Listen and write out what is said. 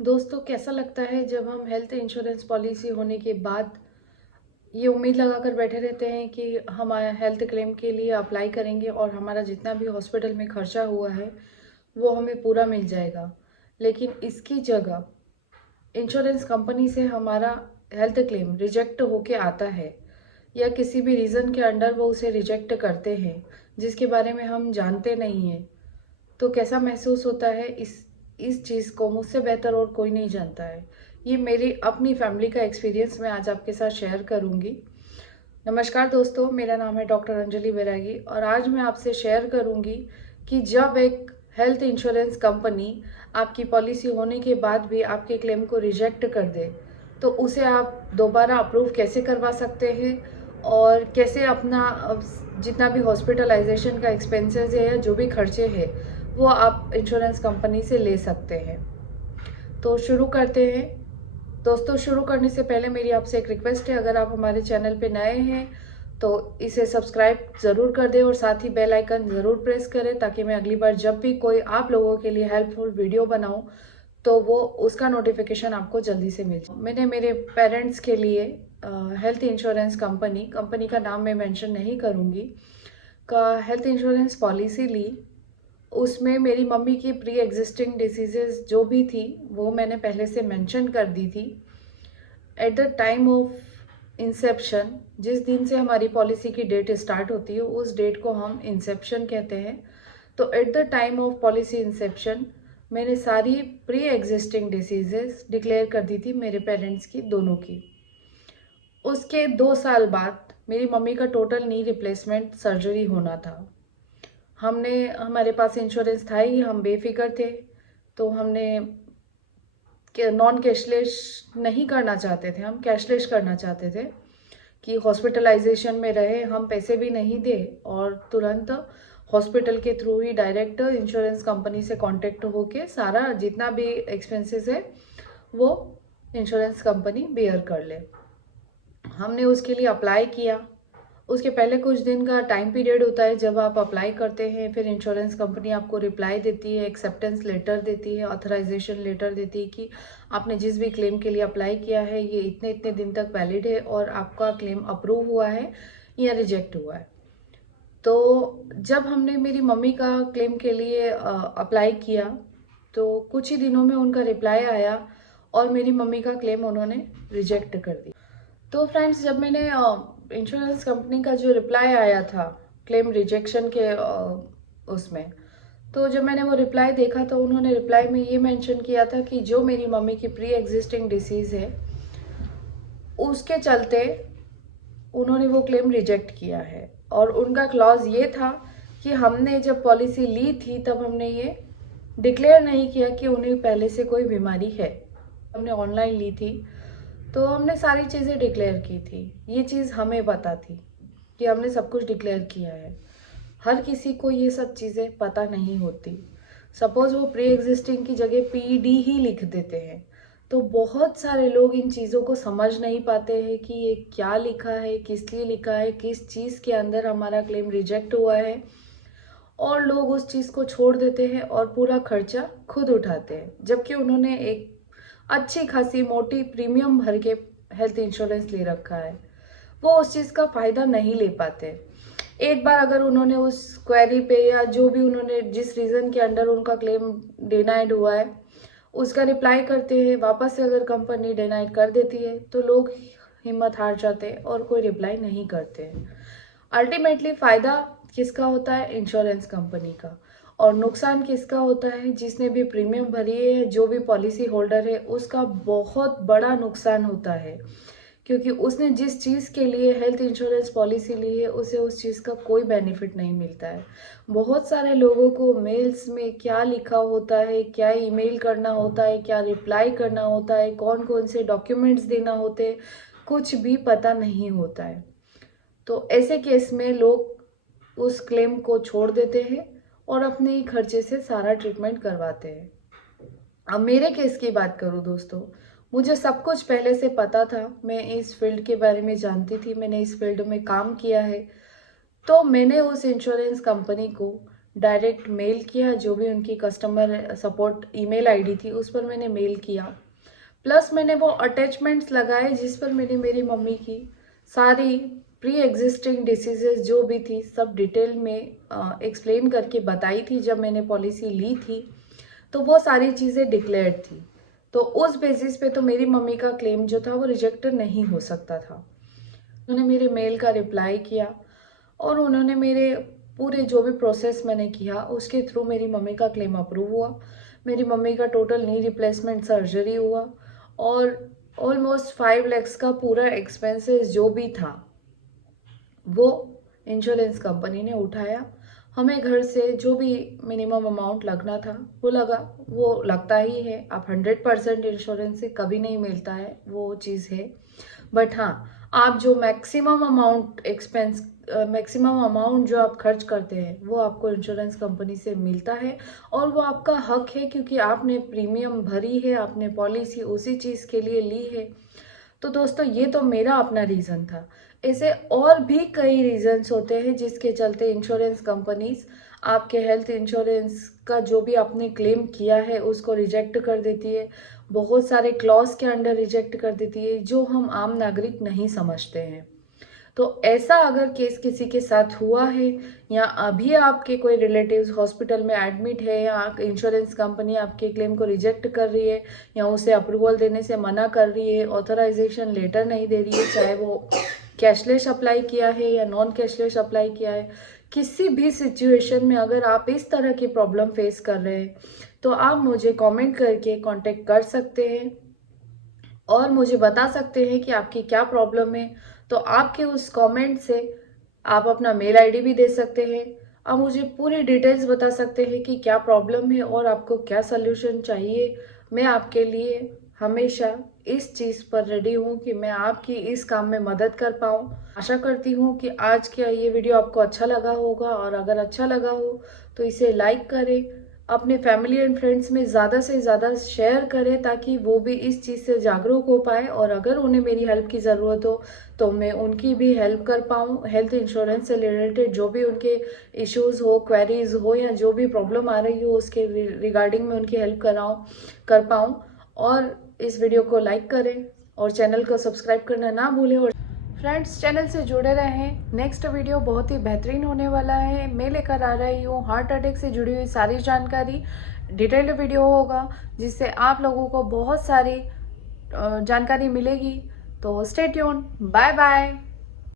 दोस्तों, कैसा लगता है जब हम हेल्थ इंश्योरेंस पॉलिसी होने के बाद ये उम्मीद लगा कर बैठे रहते हैं कि हम हेल्थ क्लेम के लिए अप्लाई करेंगे और हमारा जितना भी हॉस्पिटल में खर्चा हुआ है वो हमें पूरा मिल जाएगा। लेकिन इसकी जगह इंश्योरेंस कंपनी से हमारा हेल्थ क्लेम रिजेक्ट होके आता है या किसी भी रीज़न के अंडर वो उसे रिजेक्ट करते हैं जिसके बारे में हम जानते नहीं हैं। तो कैसा महसूस होता है इस चीज़ को मुझसे बेहतर और कोई नहीं जानता है। ये मेरी अपनी फैमिली का एक्सपीरियंस मैं आज आपके साथ शेयर करूंगी। नमस्कार दोस्तों, मेरा नाम है डॉक्टर अंजलि बैरागी और आज मैं आपसे शेयर करूंगी कि जब एक हेल्थ इंश्योरेंस कंपनी आपकी पॉलिसी होने के बाद भी आपके क्लेम को रिजेक्ट कर दे तो उसे आप दोबारा अप्रूव कैसे करवा सकते हैं और कैसे अपना जितना भी हॉस्पिटलाइजेशन का एक्सपेंसेस है या जो भी खर्चे हैं वो आप इंश्योरेंस कंपनी से ले सकते हैं। तो शुरू करते हैं। दोस्तों, शुरू करने से पहले मेरी आपसे एक रिक्वेस्ट है, अगर आप हमारे चैनल पे नए हैं तो इसे सब्सक्राइब ज़रूर कर दें और साथ ही बेल आइकन ज़रूर प्रेस करें ताकि मैं अगली बार जब भी कोई आप लोगों के लिए हेल्पफुल वीडियो बनाऊं तो वो उसका नोटिफिकेशन आपको जल्दी से मिल जाए। मैंने मेरे पेरेंट्स के लिए हेल्थ इंश्योरेंस कंपनी का नाम मैं मेंशन नहीं करूँगी, का हेल्थ इंश्योरेंस पॉलिसी ली। उसमें मेरी मम्मी की प्री एग्जिस्टिंग डिसीजेज जो भी थी वो मैंने पहले से मेंशन कर दी थी। At the time of Inception, जिस दिन से हमारी पॉलिसी की डेट स्टार्ट होती है उस डेट को हम इंसेप्शन कहते हैं। तो at the time of policy Inception मैंने सारी प्री एग्जिस्टिंग डिसीजेस डिक्लेयर कर दी थी, मेरे पेरेंट्स की दोनों की। उसके 2 साल बाद मेरी मम्मी का टोटल नी रिप्लेसमेंट सर्जरी होना था। हमने हमारे पास इंश्योरेंस था ही, हम बेफिक्र थे, तो हमने नॉन कैशलेस नहीं करना चाहते थे, हम कैशलेस करना चाहते थे कि हॉस्पिटलाइजेशन में रहे, हम पैसे भी नहीं दे और तुरंत हॉस्पिटल के थ्रू ही डायरेक्ट इंश्योरेंस कंपनी से कांटेक्ट होके सारा जितना भी एक्सपेंसेस है वो इंश्योरेंस कंपनी बेयर कर ले। हमने उसके लिए अप्लाई किया। उसके पहले कुछ दिन का टाइम पीरियड होता है जब आप अप्लाई करते हैं, फिर इंश्योरेंस कंपनी आपको रिप्लाई देती है, एक्सेप्टेंस लेटर देती है, ऑथराइजेशन लेटर देती है कि आपने जिस भी क्लेम के लिए अप्लाई किया है ये इतने इतने दिन तक वैलिड है और आपका क्लेम अप्रूव हुआ है या रिजेक्ट हुआ है। तो जब हमने मेरी मम्मी का क्लेम के लिए अप्लाई किया तो कुछ ही दिनों में उनका रिप्लाई आया और मेरी मम्मी का क्लेम उन्होंने रिजेक्ट कर दिया। तो फ्रेंड्स, जब मैंने इंश्योरेंस कंपनी का जो रिप्लाई आया था क्लेम रिजेक्शन के उसमें, तो जब मैंने वो रिप्लाई देखा तो उन्होंने रिप्लाई में ये मेंशन किया था कि जो मेरी मम्मी की प्री एग्जिस्टिंग डिसीज़ है उसके चलते उन्होंने वो क्लेम रिजेक्ट किया है। और उनका क्लॉज ये था कि हमने जब पॉलिसी ली थी तब हमने ये डिक्लेयर नहीं किया कि उन्हें पहले से कोई बीमारी है। हमने ऑनलाइन ली थी तो हमने सारी चीज़ें डिक्लेयर की थी। ये चीज़ हमें पता थी कि हमने सब कुछ डिक्लेयर किया है। हर किसी को ये सब चीज़ें पता नहीं होती। सपोज वो प्री एग्जिस्टिंग की जगह पीडी ही लिख देते हैं तो बहुत सारे लोग इन चीज़ों को समझ नहीं पाते हैं कि ये क्या लिखा है, किस लिए लिखा है, किस चीज़ के अंदर हमारा क्लेम रिजेक्ट हुआ है, और लोग उस चीज़ को छोड़ देते हैं और पूरा खर्चा खुद उठाते हैं, जबकि उन्होंने एक अच्छी खासी मोटी प्रीमियम भर के हेल्थ इंश्योरेंस ले रखा है। वो उस चीज़ का फ़ायदा नहीं ले पाते। एक बार अगर उन्होंने उस क्वेरी पे या जो भी उन्होंने जिस रीज़न के अंडर उनका क्लेम डिनाइड हुआ है उसका रिप्लाई करते हैं, वापस से अगर कंपनी डिनाइड कर देती है तो लोग हिम्मत हार जाते हैं और कोई रिप्लाई नहीं करते हैं। अल्टीमेटली फ़ायदा किसका होता है? इंश्योरेंस कंपनी का। और नुकसान किसका होता है? जिसने भी प्रीमियम भरी है, जो भी पॉलिसी होल्डर है, उसका बहुत बड़ा नुकसान होता है, क्योंकि उसने जिस चीज़ के लिए हेल्थ इंश्योरेंस पॉलिसी ली है उसे उस चीज़ का कोई बेनिफिट नहीं मिलता है। बहुत सारे लोगों को मेल्स में क्या लिखा होता है, क्या ईमेल करना होता है, क्या रिप्लाई करना होता है, कौन कौन से डॉक्यूमेंट्स देना होते हैं, कुछ भी पता नहीं होता है। तो ऐसे केस में लोग उस क्लेम को छोड़ देते हैं और अपने ही खर्चे से सारा ट्रीटमेंट करवाते हैं। अब मेरे केस की बात करूँ दोस्तों, मुझे सब कुछ पहले से पता था, मैं इस फील्ड के बारे में जानती थी, मैंने इस फील्ड में काम किया है। तो मैंने उस इंश्योरेंस कंपनी को डायरेक्ट मेल किया, जो भी उनकी कस्टमर सपोर्ट ईमेल आईडी थी उस पर मैंने मेल किया। प्लस मैंने वो अटैचमेंट्स लगाए जिस पर मैंने मेरी मम्मी की सारी प्री एग्जिस्टिंग डिसीजेज जो भी थी सब डिटेल में एक्सप्लेन करके बताई थी। जब मैंने पॉलिसी ली थी तो वो सारी चीज़ें डिक्लेयर्ड थी, तो उस बेसिस पे तो मेरी मम्मी का क्लेम जो था वो रिजेक्ट नहीं हो सकता था। उन्होंने मेरे मेल का रिप्लाई किया और उन्होंने मेरे पूरे जो भी प्रोसेस मैंने किया उसके थ्रू मेरी मम्मी का क्लेम अप्रूव हुआ। मेरी मम्मी का टोटल नी रिप्लेसमेंट सर्जरी हुआ और ऑलमोस्ट 5 lakhs का पूरा एक्सपेंसेस जो भी था वो इंश्योरेंस कंपनी ने उठाया। हमें घर से जो भी मिनिमम अमाउंट लगना था वो लगा, वो लगता ही है। आप 100% इंश्योरेंस से कभी नहीं मिलता है, वो चीज़ है। बट हाँ, आप जो मैक्सिमम अमाउंट जो आप खर्च करते हैं वो आपको इंश्योरेंस कंपनी से मिलता है और वो आपका हक है, क्योंकि आपने प्रीमियम भरी है, आपने पॉलिसी उसी चीज़ के लिए ली है। तो दोस्तों, ये तो मेरा अपना रीज़न था। ऐसे और भी कई रीजंस होते हैं जिसके चलते इंश्योरेंस कंपनीज आपके हेल्थ इंश्योरेंस का जो भी आपने क्लेम किया है उसको रिजेक्ट कर देती है। बहुत सारे क्लॉज के अंडर रिजेक्ट कर देती है जो हम आम नागरिक नहीं समझते हैं। तो ऐसा अगर केस किसी के साथ हुआ है या अभी आपके कोई रिलेटिव्स हॉस्पिटल में एडमिट है या इंश्योरेंस कंपनी आपके क्लेम को रिजेक्ट कर रही है या उसे अप्रूवल देने से मना कर रही है, ऑथराइजेशन लेटर नहीं दे रही है, चाहे वो कैशलेस अप्लाई किया है या नॉन कैशलेस अप्लाई किया है, किसी भी सिचुएशन में अगर आप इस तरह की प्रॉब्लम फेस कर रहे हैं तो आप मुझे कमेंट करके कांटेक्ट कर सकते हैं और मुझे बता सकते हैं कि आपकी क्या प्रॉब्लम है। तो आपके उस कमेंट से आप अपना मेल आईडी भी दे सकते हैं। आप मुझे पूरी डिटेल्स बता सकते हैं कि क्या प्रॉब्लम है और आपको क्या सल्यूशन चाहिए। मैं आपके लिए हमेशा इस चीज़ पर रेडी हूँ कि मैं आपकी इस काम में मदद कर पाऊँ। आशा करती हूँ कि आज का ये वीडियो आपको अच्छा लगा होगा और अगर अच्छा लगा हो तो इसे लाइक करें, अपने फैमिली एंड फ्रेंड्स में ज़्यादा से ज़्यादा शेयर करें ताकि वो भी इस चीज़ से जागरूक हो पाए और अगर उन्हें मेरी हेल्प की ज़रूरत हो तो मैं उनकी भी हेल्प कर पाऊँ। हेल्थ इंश्योरेंस से रिलेटेड जो भी उनके इश्यूज़ हो, क्वेरीज हो या जो भी प्रॉब्लम आ रही हो उसके रिगार्डिंग में उनकी हेल्प कर पाऊँ। और इस वीडियो को लाइक करें और चैनल को सब्सक्राइब करना ना भूलें और फ्रेंड्स चैनल से जुड़े रहें। नेक्स्ट वीडियो बहुत ही बेहतरीन होने वाला है। मैं लेकर आ रही हूँ हार्ट अटैक से जुड़ी हुई सारी जानकारी। डिटेल्ड वीडियो होगा जिससे आप लोगों को बहुत सारी जानकारी मिलेगी। तो स्टे ट्यून, बाय बाय।